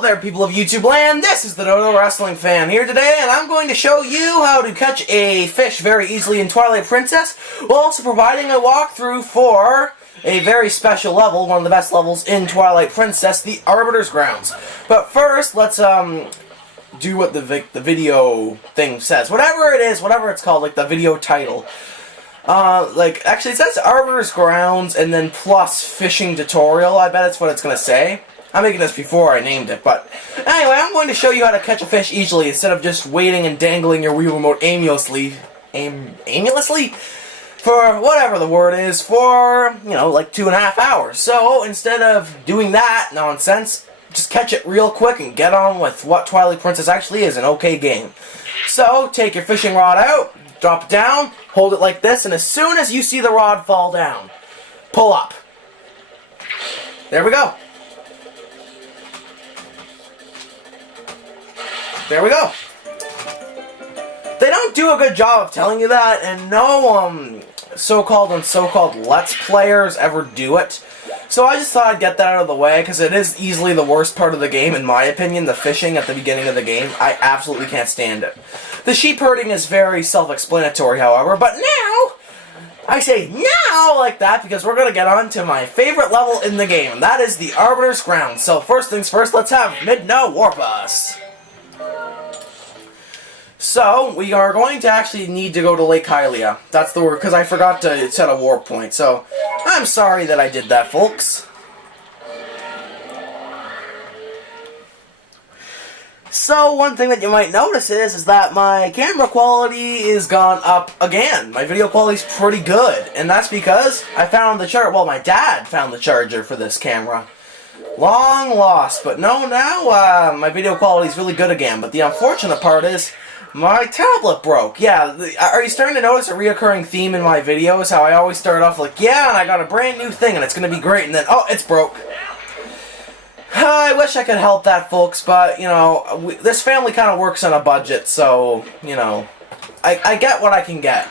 Hello there, people of YouTube land. This is the Dodowrestlingfan here today, and I'm going to show you how to catch a fish very easily in Twilight Princess, while also providing a walkthrough for a very special level, one of the best levels in Twilight Princess, the Arbiters grounds. But first, let's do what the video thing says. Whatever it is, whatever it's called, like the video title. Actually it says Arbiters grounds and then plus fishing tutorial. I bet it's what it's gonna say. I'm making this before I named it, but anyway, I'm going to show you how to catch a fish easily instead of just waiting and dangling your Wii remote aimlessly for whatever the word is for, you know, like 2.5 hours. So instead of doing that nonsense, just catch it real quick and get on with what Twilight Princess actually is, an okay game. So take your fishing rod out, drop it down, hold it like this, and as soon as you see the rod fall down, pull up. There we go. There we go. They don't do a good job of telling you that, and no so-called Let's Players ever do it. So I just thought I'd get that out of the way, because it is easily the worst part of the game, in my opinion, the fishing at the beginning of the game. I absolutely can't stand it. The sheep herding is very self-explanatory, however, but now, I say now like that because we're going to get on to my favorite level in the game, and that is the Arbiter's Ground. So first things first, let's have Midna warp us. So, we are going to actually need to go to Lake Hylia. That's the word, because I forgot to set a warp point. So, I'm sorry that I did that, folks. So, one thing that you might notice is that my camera quality is gone up again. My video quality is pretty good. And that's because I found the charger. Well, my dad found the charger for this camera. Long lost. But no, now my video quality is really good again. But the unfortunate part is my tablet broke. Yeah, are you starting to notice a reoccurring theme in my videos? How I always start off like, yeah, and I got a brand new thing and it's going to be great. And then, oh, it's broke. I wish I could help that, folks, but, you know, this family kind of works on a budget, so, you know, I get what I can get.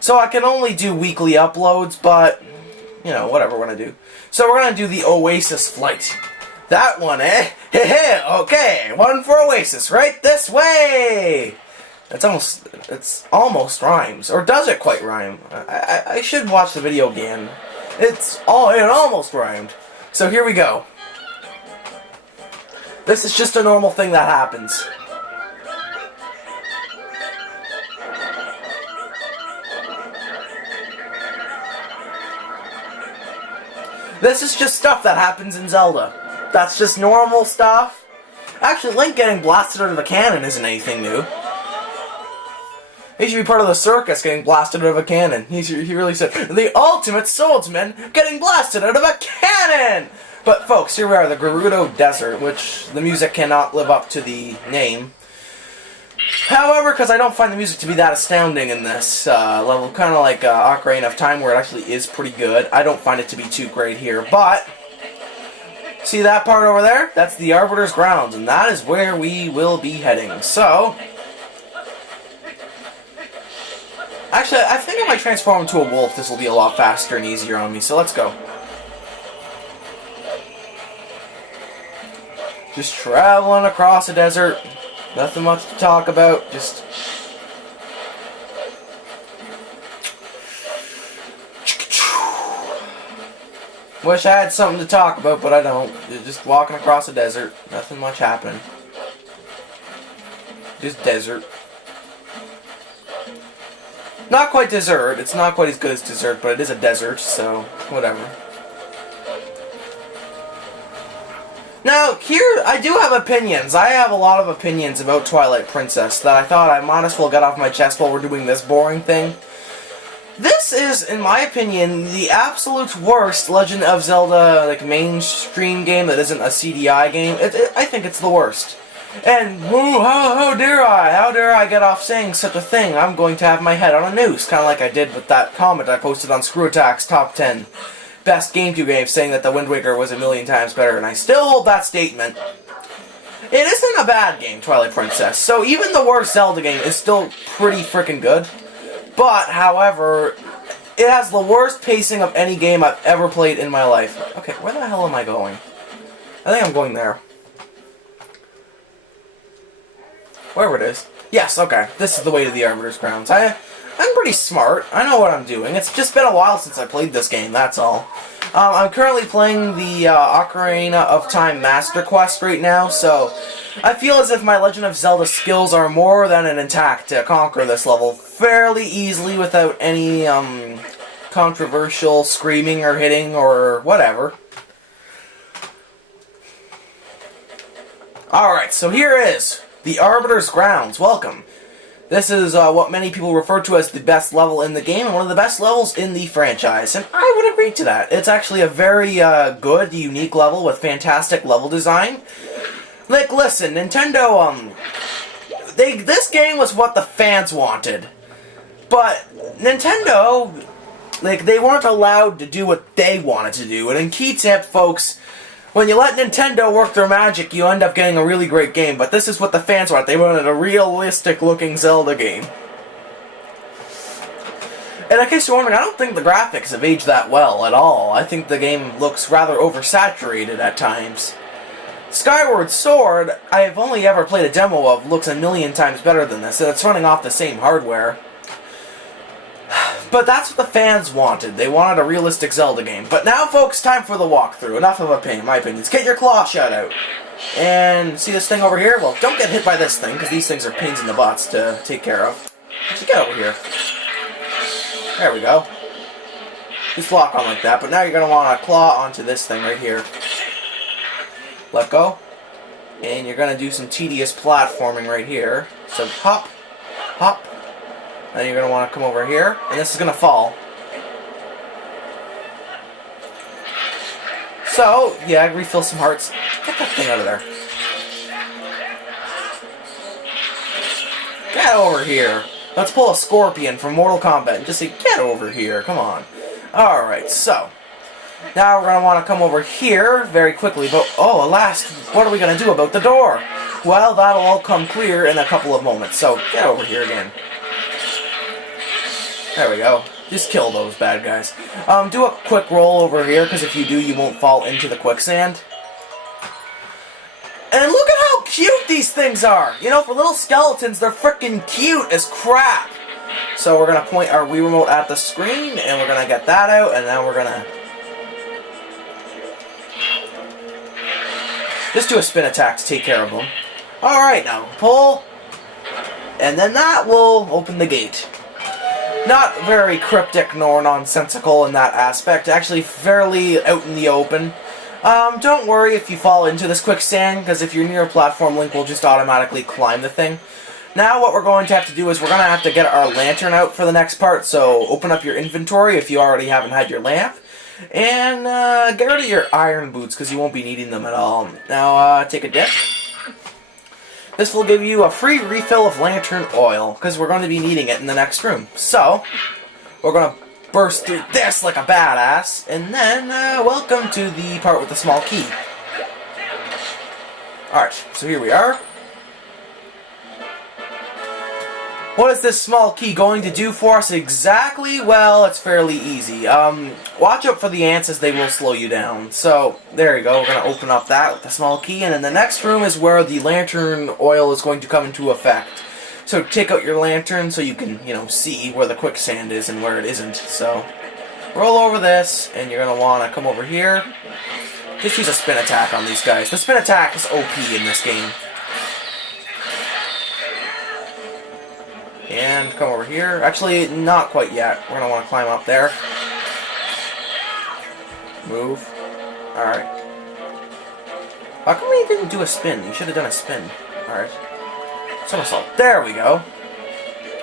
So I can only do weekly uploads, but, you know, whatever we're going to do. So we're going to do the Oasis flight. That one, eh? Heh, okay, one for Oasis, right this way! It's almost rhymes. Or does it quite rhyme? I should watch the video again. It almost rhymed. So here we go. This is just a normal thing that happens. This is just stuff that happens in Zelda. That's just normal stuff. Actually, Link getting blasted out of a cannon isn't anything new. He should be part of the circus getting blasted out of a cannon. He really said, the ultimate swordsman getting blasted out of a cannon! But folks, here we are, the Gerudo Desert, which the music cannot live up to the name. However, because I don't find the music to be that astounding in this level, kind of like Ocarina of Time, where it actually is pretty good, I don't find it to be too great here. But, see that part over there? That's the Arbiter's Grounds, and that is where we will be heading. So, actually, I think if I transform into a wolf, this will be a lot faster and easier on me, so let's go. Just traveling across a desert. Nothing much to talk about. Just wish I had something to talk about, but I don't. Just walking across a desert. Nothing much happening. Just desert. Not quite dessert. It's not quite as good as dessert, but it is a desert, so whatever. Now, here, I do have opinions. I have a lot of opinions about Twilight Princess that I thought I might as well get off my chest while we're doing this boring thing. This is, in my opinion, the absolute worst Legend of Zelda, like, mainstream game that isn't a CDI game. I think it's the worst. And, whoa, how dare I get off saying such a thing? I'm going to have my head on a noose, kind of like I did with that comment I posted on Screw Attack's Top 10. Best GameCube game, saying that the Wind Waker was a million times better, and I still hold that statement. It isn't a bad game, Twilight Princess, so even the worst Zelda game is still pretty freaking good. But, however, it has the worst pacing of any game I've ever played in my life. Okay, where the hell am I going? I think I'm going there. Wherever it is. Yes, okay. This is the way to the Arbiters' grounds. I'm pretty smart. I know what I'm doing. It's just been a while since I played this game, that's all. I'm currently playing the Ocarina of Time Master Quest right now, so I feel as if my Legend of Zelda skills are more than intact to conquer this level fairly easily without any controversial screaming or hitting or whatever. Alright, so here is the Arbiters' Grounds. Welcome. This is what many people refer to as the best level in the game, and one of the best levels in the franchise, and I would agree to that. It's actually a very good, unique level with fantastic level design. Like, listen, Nintendo, this game was what the fans wanted, but Nintendo, like, they weren't allowed to do what they wanted to do, and in key tip, folks, when you let Nintendo work their magic, you end up getting a really great game. But this is what the fans want. They wanted a realistic-looking Zelda game. And in case you're wondering, I don't think the graphics have aged that well at all. I think the game looks rather oversaturated at times. Skyward Sword, I've only ever played a demo of, looks a million times better than this, and it's running off the same hardware. But that's what the fans wanted. They wanted a realistic Zelda game. But now, folks, time for the walkthrough. Enough of a pain, in my opinion. Get your claw shot out. And see this thing over here? Well, don't get hit by this thing, because these things are pains in the butts to take care of. Just get over here. There we go. Just lock on like that. But now you're going to want to claw onto this thing right here. Let go. And you're going to do some tedious platforming right here. So hop, hop. Then you're going to want to come over here, and this is going to fall. So, yeah, refill some hearts. Get that thing out of there. Get over here. Let's pull a scorpion from Mortal Kombat and just say, get over here, come on. Alright, so. Now we're going to want to come over here very quickly, but, oh, alas, what are we going to do about the door? Well, that'll all come clear in a couple of moments, so get over here again. There we go. Just kill those bad guys. Do a quick roll over here, because if you do, you won't fall into the quicksand. And look at how cute these things are! You know, for little skeletons, they're freaking cute as crap! So we're going to point our Wii Remote at the screen, and we're going to get that out, and then we're going to just do a spin attack to take care of them. Alright, now pull, and then that will open the gate. Not very cryptic nor nonsensical in that aspect, actually fairly out in the open. Don't worry if you fall into this quicksand, because if you're near a platform, Link will just automatically climb the thing. Now what we're going to have to do is we're going to have to get our lantern out for the next part, so open up your inventory if you already haven't had your lamp, and get rid of your iron boots, because you won't be needing them at all. Now take a dip. This will give you a free refill of lantern oil, because we're going to be needing it in the next room. So, we're going to burst through this like a badass, and then, welcome to the part with the small key. Alright, so here we are. What is this small key going to do for us exactly? Well, it's fairly easy. Watch out for the ants as they will slow you down. So, there you go. We're going to open up that with the small key. And in the next room is where the lantern oil is going to come into effect. So, take out your lantern so you can, you know, see where the quicksand is and where it isn't. So, roll over this, and you're going to want to come over here. Just use a spin attack on these guys. The spin attack is OP in this game. And come over here. Actually, not quite yet. We're going to want to climb up there. Move. Alright. How come we didn't do a spin? You should have done a spin. Alright. Somersault. There we go.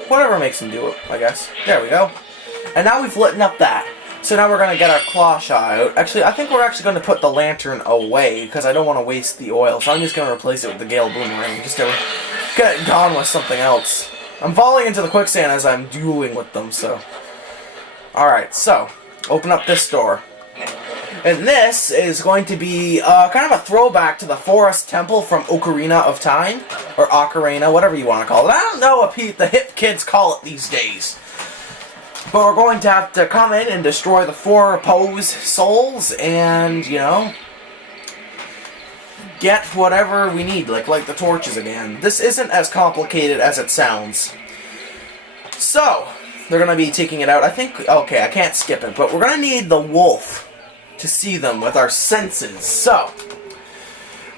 Whatever makes him do it, I guess. There we go. And now we've lit up that. So now we're going to get our claw shot out. Actually, I think we're actually going to put the lantern away, because I don't want to waste the oil. So I'm just going to replace it with the Gale Boomerang, just to get it gone with something else. I'm falling into the quicksand as I'm dueling with them, so. Alright, so, open up this door. And this is going to be kind of a throwback to the Forest Temple from Ocarina of Time, or Ocarina, whatever you want to call it. I don't know what the hip kids call it these days. But we're going to have to come in and destroy the 4 Pose souls, and, you know, get whatever we need, like the torches again. This isn't as complicated as it sounds. So, they're going to be taking it out. I think, okay, I can't skip it, but we're going to need the wolf to see them with our senses. So,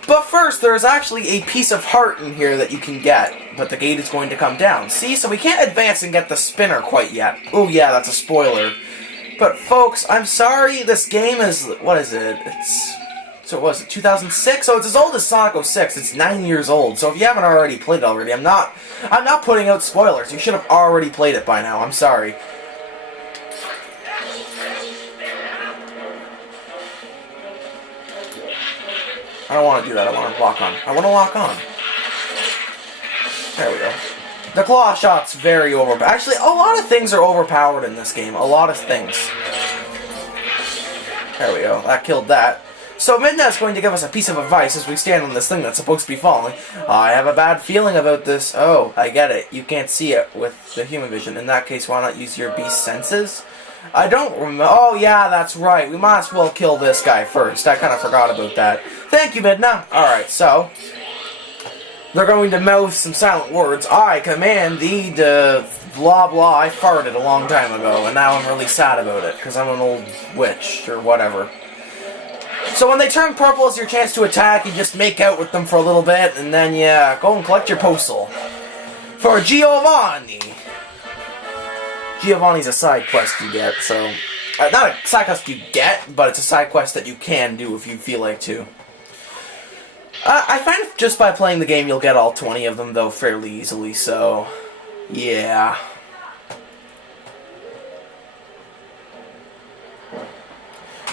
but first, there's actually a piece of heart in here that you can get, but the gate is going to come down. See, so we can't advance and get the spinner quite yet. Oh yeah, that's a spoiler. But folks, I'm sorry, this game is, what is it? So what was it, 2006? So it's as old as Sonic 06. It's 9 years old. So if you haven't already played it already, I'm not putting out spoilers. You should have already played it by now. I'm sorry. I don't want to do that. I want to lock on. I want to lock on. There we go. The claw shot's very overpowered. Actually, a lot of things are overpowered in this game. A lot of things. There we go. That killed that. So Midna's going to give us a piece of advice as we stand on this thing that's supposed to be falling. I have a bad feeling about this. Oh, I get it. You can't see it with the human vision. In that case, why not use your beast senses? I don't remember. Oh, yeah, that's right. We might as well kill this guy first. I kind of forgot about that. Thank you, Midna. Alright, so they're going to mouth some silent words. I command thee to blah blah. I farted a long time ago, and now I'm really sad about it, because I'm an old witch, or whatever. So when they turn purple, it's your chance to attack. You just make out with them for a little bit, and then, yeah, go and collect your postal. For Giovanni. Giovanni's a side quest you get, so not a side quest you get, but it's a side quest that you can do if you feel like to. I find just by playing the game you'll get all 20 of them, though, fairly easily, so yeah.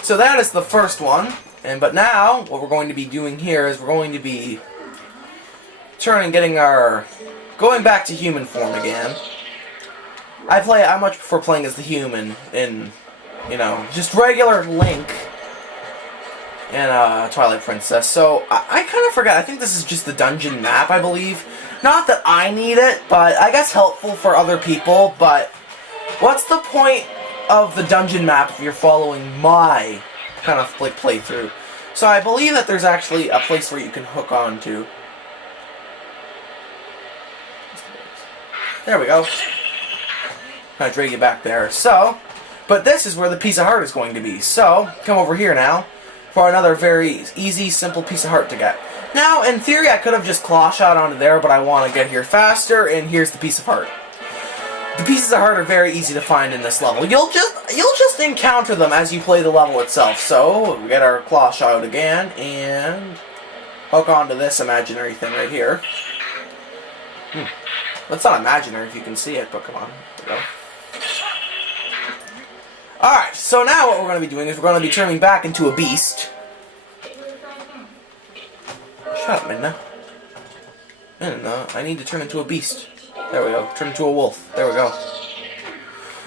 So that is the first one, but now what we're going to be doing here is we're going to be going back to human form again. I much prefer playing as the human in, just regular Link in Twilight Princess. So I kind of forgot. I think this is just the dungeon map, I believe. Not that I need it, but I guess helpful for other people. But what's the point of the dungeon map if you're following my kind of playthrough? So I believe that there's actually a place where you can hook on to. There we go. Kind of drag you back there. So, but this is where the piece of heart is going to be. So, come over here now for another very easy, simple piece of heart to get. Now, in theory, I could have just claw shot onto there, but I want to get here faster, and here's the piece of heart. The pieces of heart are very easy to find in this level. You'll just encounter them as you play the level itself. So, we get our claw shot out again, and hook onto this imaginary thing right here. That's not imaginary if you can see it, but come on. There we go. Alright, so now what we're going to be doing is we're going to be turning back into a beast. Shut up, Midna. No, I need to turn into a beast. There we go. Turn into a wolf. There we go.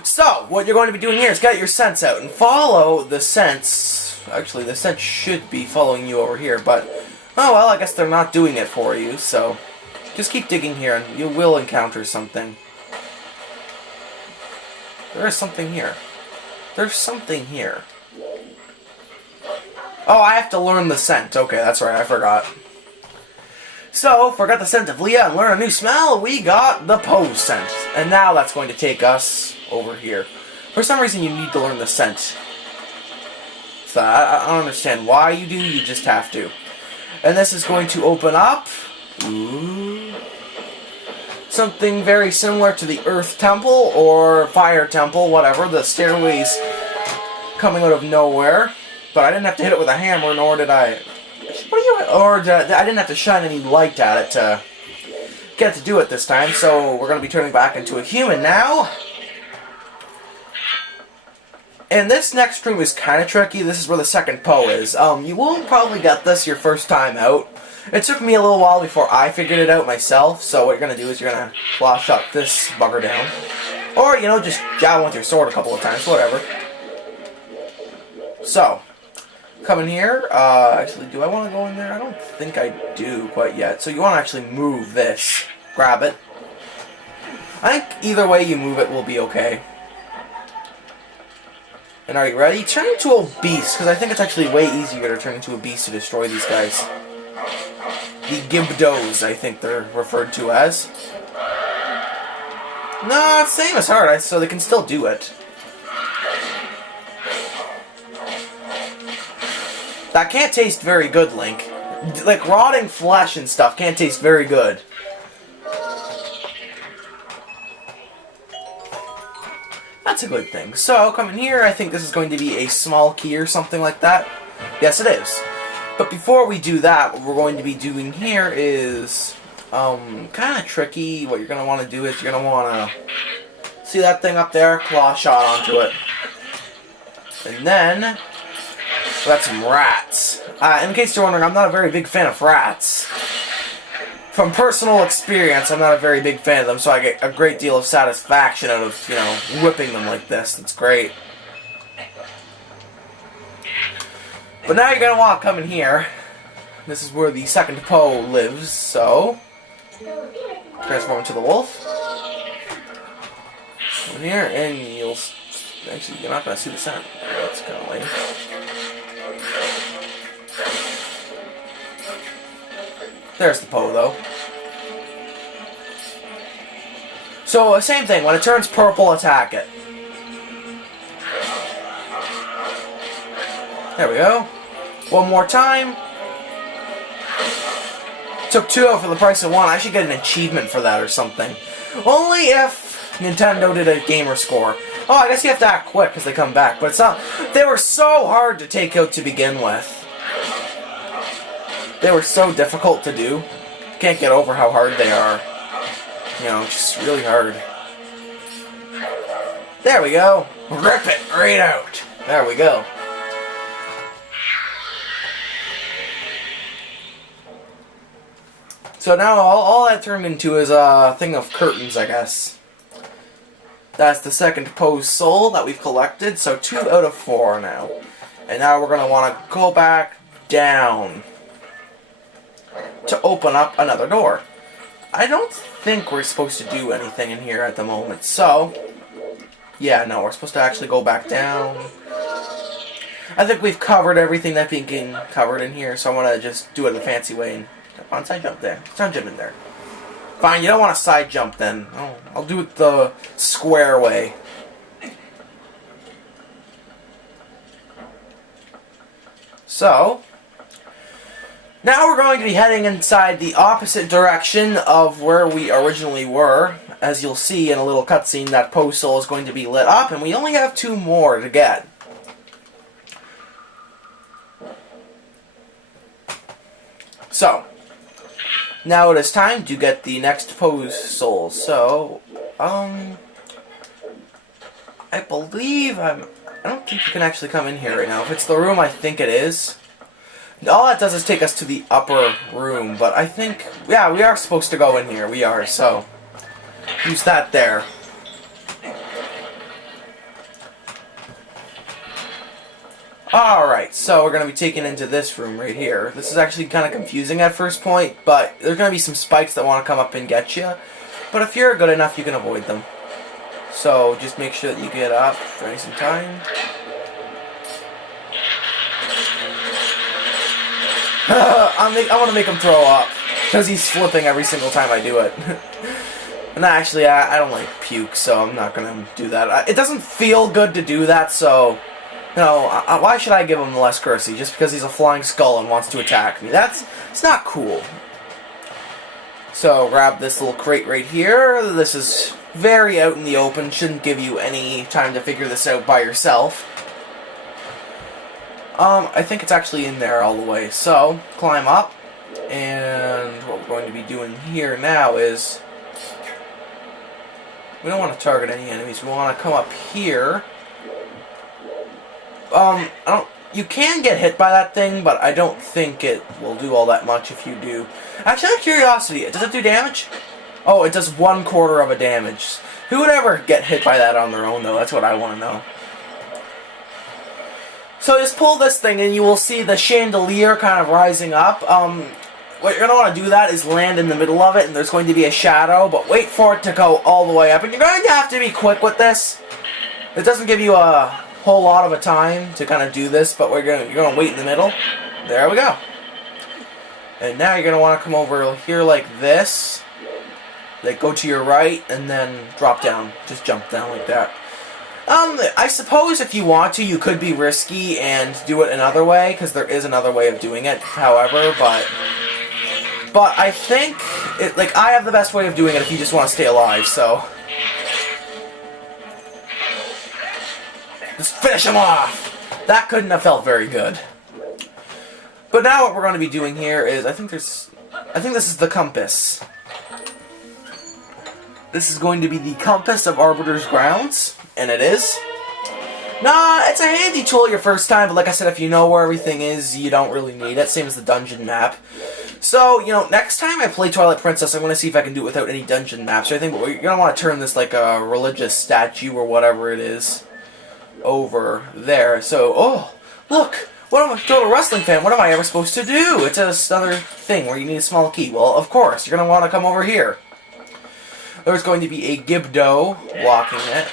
So, what you're going to be doing here is get your scents out and follow the scents. Actually, the scent should be following you over here, but oh well, I guess they're not doing it for you, so just keep digging here and you will encounter something. There is something here. There's something here. Oh, I have to learn the scent. Okay, that's right, I forgot. So, forgot the scent of Leah and learn a new smell, we got the pose scent. And now that's going to take us over here. For some reason you need to learn the scent. So, I don't understand why you do, you just have to. And this is going to open up. Ooh. Something very similar to the Earth Temple or Fire Temple, whatever. The stairways coming out of nowhere. But I didn't have to hit it with a hammer, nor did I... I didn't have to shine any light at it to get to do it this time. So we're going to be turning back into a human now. And this next room is kind of tricky. This is where the second Poe is. You won't probably get this your first time out. It took me a little while before I figured it out myself, so what you're going to do is you're going to claw shot this bugger down. Or, just jab him with your sword a couple of times, whatever. So, come in here. Actually, do I want to go in there? I don't think I do quite yet. So you want to actually move this. Grab it. I think either way you move it will be okay. And are you ready? Turn into a beast, because I think it's actually way easier to turn into a beast to destroy these guys. The Gibdos, I think they're referred to as. No, it's same as hard, so they can still do it. That can't taste very good, Link. Like, rotting flesh and stuff can't taste very good. That's a good thing. So, coming here, I think this is going to be a small key or something like that. Yes, it is. But before we do that, what we're going to be doing here is kind of tricky. What you're going to want to do is you're going to want to see that thing up there? Claw shot onto it. And then we got some rats. In case you're wondering, I'm not a very big fan of rats. From personal experience, I'm not a very big fan of them, so I get a great deal of satisfaction out of, you know, whipping them like this. It's great. But now you're going to want to come in here. This is where the second Poe lives, so transform into the wolf. Come in here, and you'll... Actually, you're not going to see the sound. That's kind of lame. There's the Poe, though. So, same thing. When it turns purple, attack it. There we go. One more time. Took 2 out for the price of 1. I should get an achievement for that or something. Only if Nintendo did a gamer score. Oh, I guess you have to act quick because they come back. But it's not... They were so hard to take out to begin with. They were so difficult to do. Can't get over how hard they are. You know, just really hard. There we go. Rip it right out. There we go. So now all that turned into is a thing of curtains, I guess. That's the second Poe's soul that we've collected. So 2 out of 4 now. And now we're going to want to go back down to open up another door. I don't think we're supposed to do anything in here at the moment, so yeah, no, we're supposed to actually go back down. I think we've covered everything that being covered in here, so I'm gonna just do it the fancy way and jump on, side jump there. Side jump in there. Fine, you don't want to side jump then. Oh, I'll do it the square way. So now we're going to be heading inside the opposite direction of where we originally were. As you'll see in a little cutscene, that Poe soul is going to be lit up, and we only have 2 more to get. So, now it is time to get the next Poe's soul. So, I believe I don't think you can actually come in here right now. If it's the room I think it is. All that does is take us to the upper room, but I think, yeah, we are supposed to go in here. We are, so use that there. Alright, so we're going to be taken into this room right here. This is actually kind of confusing at first point, but there's going to be some spikes that want to come up and get you. But if you're good enough, you can avoid them. So just make sure that you get up during some time. I want to make him throw up, because he's flipping every single time I do it. And actually, I don't like puke, so I'm not going to do that. It doesn't feel good to do that, so, you know, why should I give him less courtesy? Just because he's a flying skull and wants to attack me. It's not cool. So, grab this little crate right here. This is very out in the open. Shouldn't give you any time to figure this out by yourself. I think it's actually in there all the way. So, climb up, and what we're going to be doing here now is, we don't want to target any enemies. We want to come up here. You can get hit by that thing, but I don't think it will do all that much if you do. Actually, out of curiosity, does it do damage? Oh, it does 1/4 of a damage. Who would ever get hit by that on their own, though? That's what I want to know. So just pull this thing and you will see the chandelier kind of rising up. What you're going to want to do that is land in the middle of it, and there's going to be a shadow, but wait for it to go all the way up. And you're going to have to be quick with this. It doesn't give you a whole lot of a time to kind of do this, but you're going to wait in the middle. There we go. And now you're going to want to come over here like this. Like, go to your right, and then drop down. Just jump down like that. I suppose if you want to, you could be risky and do it another way, because there is another way of doing it, however, but I think, I have the best way of doing it if you just want to stay alive, so. Just finish him off! That couldn't have felt very good. But now what we're going to be doing here is, I think this is the compass. This is going to be the compass of Arbiters grounds, and it is. Nah, it's a handy tool your first time, but like I said, if you know where everything is, you don't really need it. Same as the dungeon map. So, you know, next time I play Twilight Princess, I'm going to see if I can do it without any dungeon maps. So I think you're going to want to turn this like a religious statue or whatever it is over there. So, oh, look! What am I, Dodowrestlingfan, what am I ever supposed to do? It's another thing where you need a small key. Well, of course, you're going to want to come over here. There's going to be a Gibdo blocking it.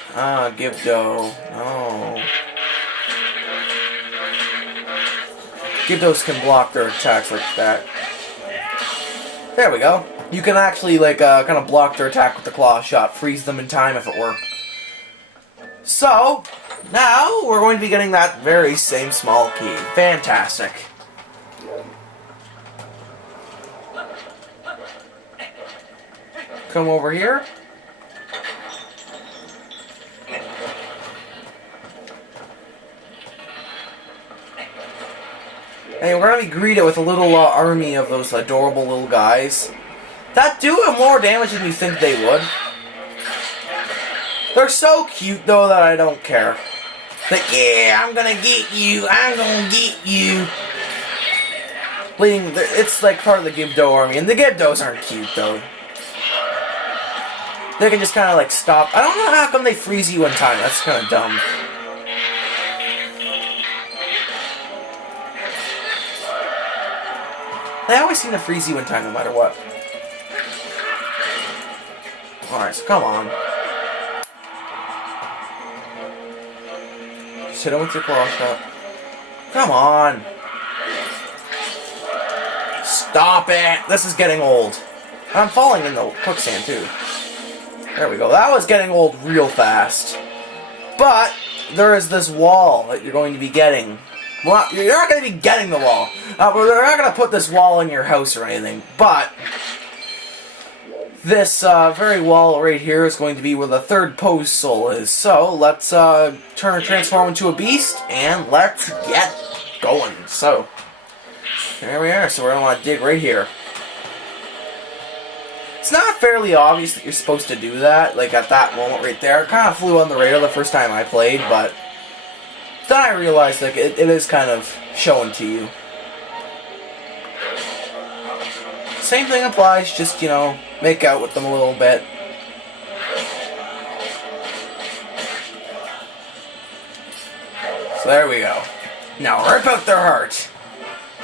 Gibdo. Oh. Gibdos can block their attacks like that. There we go. You can actually, kind of block their attack with the claw shot. Freeze them in time, if it were. So, now we're going to be getting that very same small key. Fantastic. Come over here. And we're going to be greeted with a little army of those adorable little guys that do more damage than you think they would. They're so cute, though, that I don't care. Like, yeah, I'm gonna get you. I'm gonna get you. It's like part of the Gibdo army, and the Gibdos aren't cute, though. They can just kind of like stop. I don't know how come they freeze you in time. That's kind of dumb. They always seem to freeze you in time no matter what. Alright, so come on. Just hit him with your claw shot. Come on. Stop it! This is getting old. I'm falling in the quicksand too. There we go. That was getting old real fast. But there is this wall that you're going to be getting. Well, you're not going to be getting the wall. We're not going to put this wall in your house or anything. But this very wall right here is going to be where the third pose soul is. So let's transform into a beast and let's get going. So there we are. So we're going to want to dig right here. It's not fairly obvious that you're supposed to do that, like at that moment right there. It kind of flew on the radar the first time I played, but then I realized like it is kind of shown to you. Same thing applies, just, you know, make out with them a little bit. So there we go. Now rip out their heart.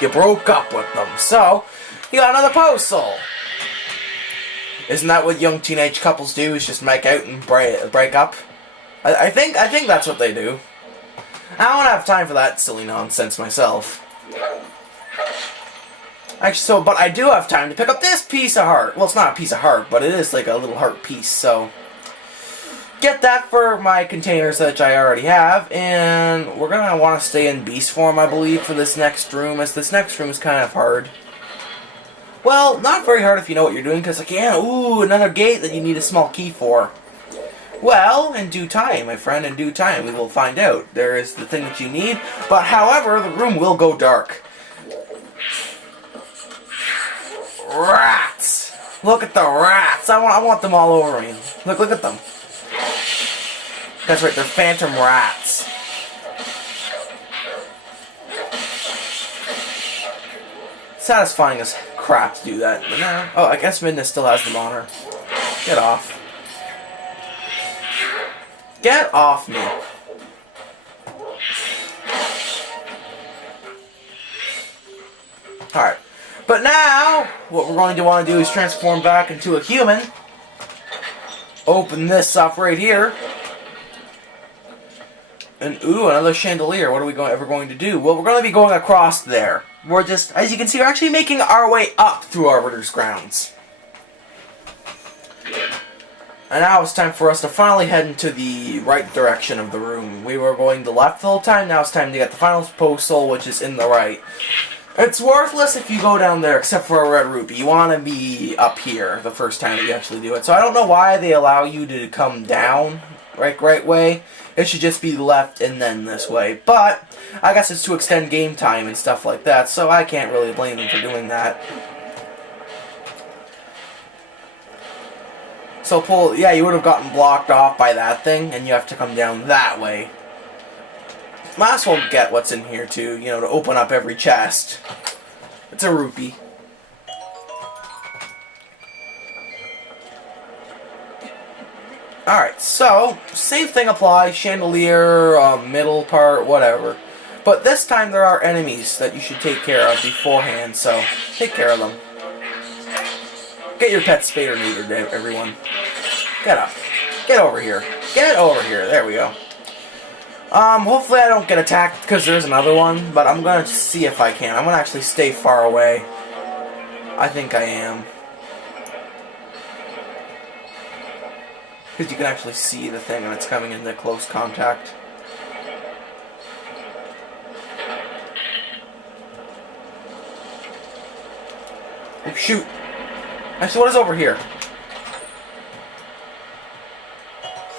You broke up with them, so you got another pose soul. Isn't that what young teenage couples do, is just make out and break up? I think that's what they do. I don't have time for that silly nonsense myself. Actually, but I do have time to pick up this piece of heart. Well, it's not a piece of heart, but it is like a little heart piece, so get that for my containers that I already have, and we're going to want to stay in beast form, I believe, for this next room, as this next room is kind of hard. Well, not very hard if you know what you're doing, because, like, yeah, ooh, another gate that you need a small key for. Well, in due time, my friend, in due time, we will find out. There is the thing that you need, but, however, the room will go dark. Rats! Look at the rats! I want them all over me. Look at them. That's right, they're phantom rats. Satisfying as crap to do that. But no. Oh, I guess Midna still has them on her. Get off. Get off me. Alright. But now, what we're going to want to do is transform back into a human. Open this up right here. And ooh, another chandelier. What are we ever going to do? Well, we're going to be going across there. we're just, as you can see, we're actually making our way up through Arbiters grounds. And now it's time for us to finally head into the right direction of the room. We were going the left the whole time, now it's time to get the final postal, which is in the right. It's worthless if you go down there, except for a red rupee. You want to be up here the first time that you actually do it. So I don't know why they allow you to come down right way. It should just be left and then this way. But I guess it's to extend game time and stuff like that, so I can't really blame them for doing that. So yeah, you would have gotten blocked off by that thing, and you have to come down that way. Might as well get what's in here too, you know, to open up every chest. It's a rupee. Alright, so, same thing applies, chandelier, middle part, whatever. But this time there are enemies that you should take care of beforehand, so take care of them. Get your pet spayed or neutered, everyone. Get up. Get over here. Get over here. There we go. Hopefully I don't get attacked because there's another one, but I'm gonna see if I can. I'm gonna actually stay far away. I think I am. Because you can actually see the thing when it's coming into close contact. Oh, shoot. Actually, what is over here?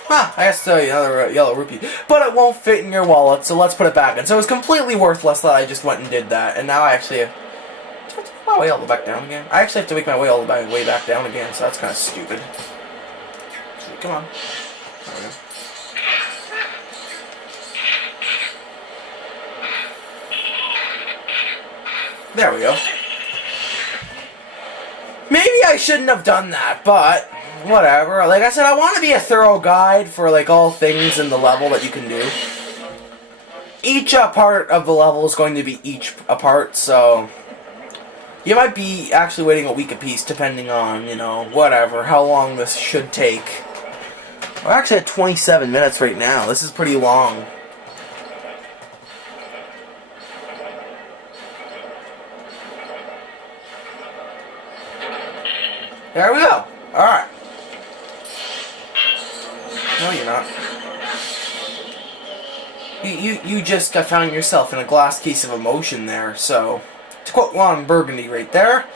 Huh, I guess another yellow rupee. But it won't fit in your wallet, so let's put it back in. So it's completely worthless that I just went and did that. And now I actually have to make my way all the way back down again. I actually have to make my way all the way back down again, so that's kind of stupid. Come on. There we go. Maybe I shouldn't have done that, but whatever. Like I said, I want to be a thorough guide for like all things in the level that you can do. Each part of the level is going to be a part, so you might be actually waiting a week apiece, depending on, you know, whatever, how long this should take. We're actually at 27 minutes right now. This is pretty long. There we go. Alright. No, you're not. You just found yourself in a glass case of emotion there, so to quote Ron Burgundy right there.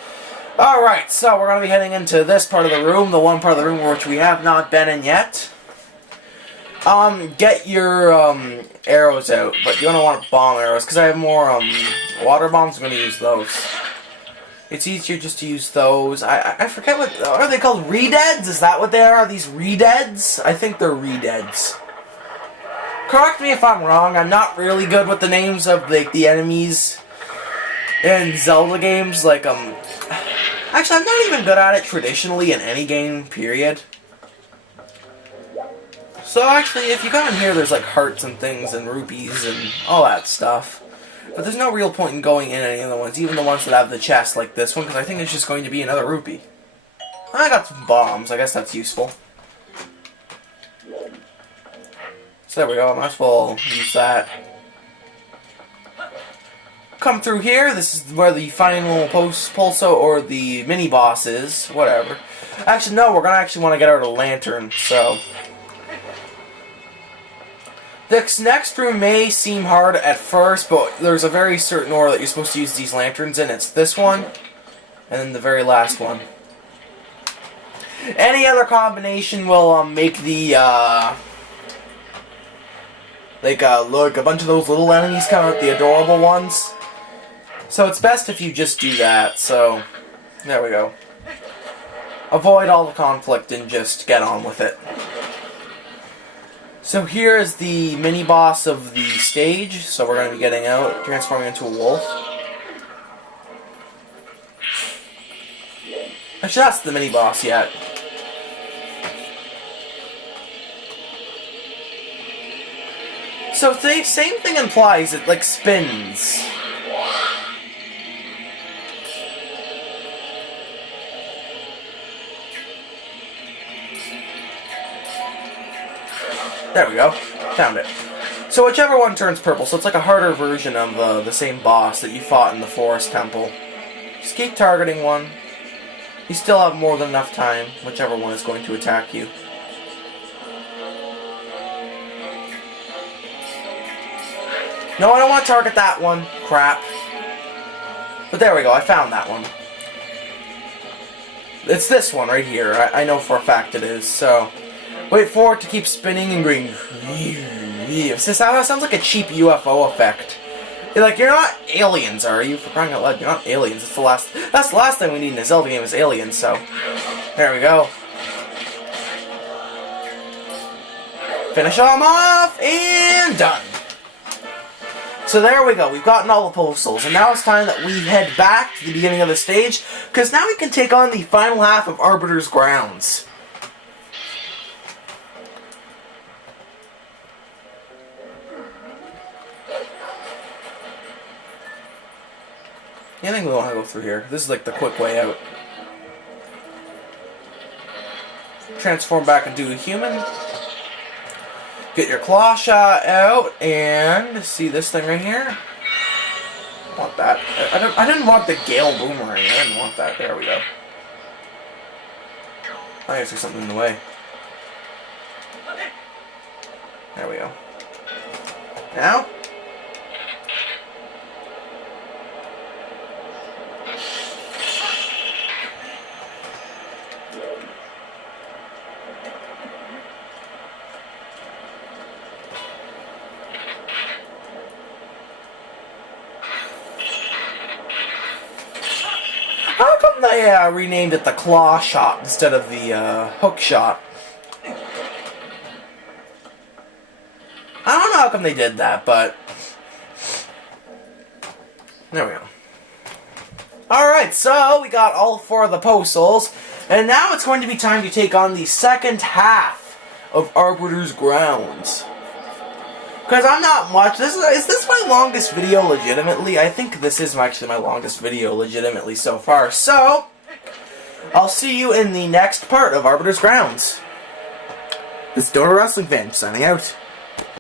Alright, so we're going to be heading into this part of the room, the one part of the room which we have not been in yet. Get your arrows out, but you don't want bomb arrows, because I have more water bombs. I'm going to use those. It's easier just to use those. I forget what are they called? Redeads? Is that what they are? These redeads? I think they're redeads. Correct me if I'm wrong. I'm not really good with the names of like the enemies in Zelda games. Like actually, I'm not even good at it traditionally in any game. Period. So actually, if you come in here, there's like hearts and things and rupees and all that stuff. But there's no real point in going in any of the ones, even the ones that have the chest like this one, because I think it's just going to be another rupee. I got some bombs. I guess that's useful. So there we go. I might as well use that. Come through here. This is where the final pulso or the mini boss is. Whatever. Actually, no. We're gonna actually want to get out a lantern. So this next room may seem hard at first, but there's a very certain order that you're supposed to use these lanterns in. It's this one, and then the very last one. Any other combination will make the look, a bunch of those little enemies come out, the adorable ones. So it's best if you just do that. So there we go. Avoid all the conflict and just get on with it. So here is the mini-boss of the stage, so we're going to be getting out, transforming into a wolf. Actually, that's the mini-boss yet. So the same thing implies, it like spins. There we go. Found it. So whichever one turns purple, so it's like a harder version of the same boss that you fought in the Forest Temple. Just keep targeting one. You still have more than enough time, whichever one is going to attack you. No, I don't want to target that one. Crap. But there we go, I found that one. It's this one right here. I know for a fact it is, so... Wait for it to keep spinning and going... That sounds like a cheap UFO effect. Like, you're not aliens, are you? For crying out loud, you're not aliens. That's the last thing we need in a Zelda game is aliens, so... There we go. Finish them off, and done. So there we go, we've gotten all the postals, and now it's time that we head back to the beginning of the stage, because now we can take on the final half of Arbiter's Grounds. Yeah, I think we want to go through here. This is like the quick way out. Transform back into a human. Get your claw shot out, and see this thing right here? I want that. I didn't want the Gale Boomerang. I didn't want that. There we go. I guess there's something in the way. There we go. Now? How come they renamed it the Claw Shot instead of the Hook Shot? I don't know how come they did that, but... There we go. Alright, so we got all 4 of the postals, and now it's going to be time to take on the second half of Arbiter's Grounds. Because I'm not much. Is this my longest video legitimately? I think this is actually my longest video legitimately so far. So, I'll see you in the next part of Arbiter's Grounds. This is Dodowrestlingfan signing out.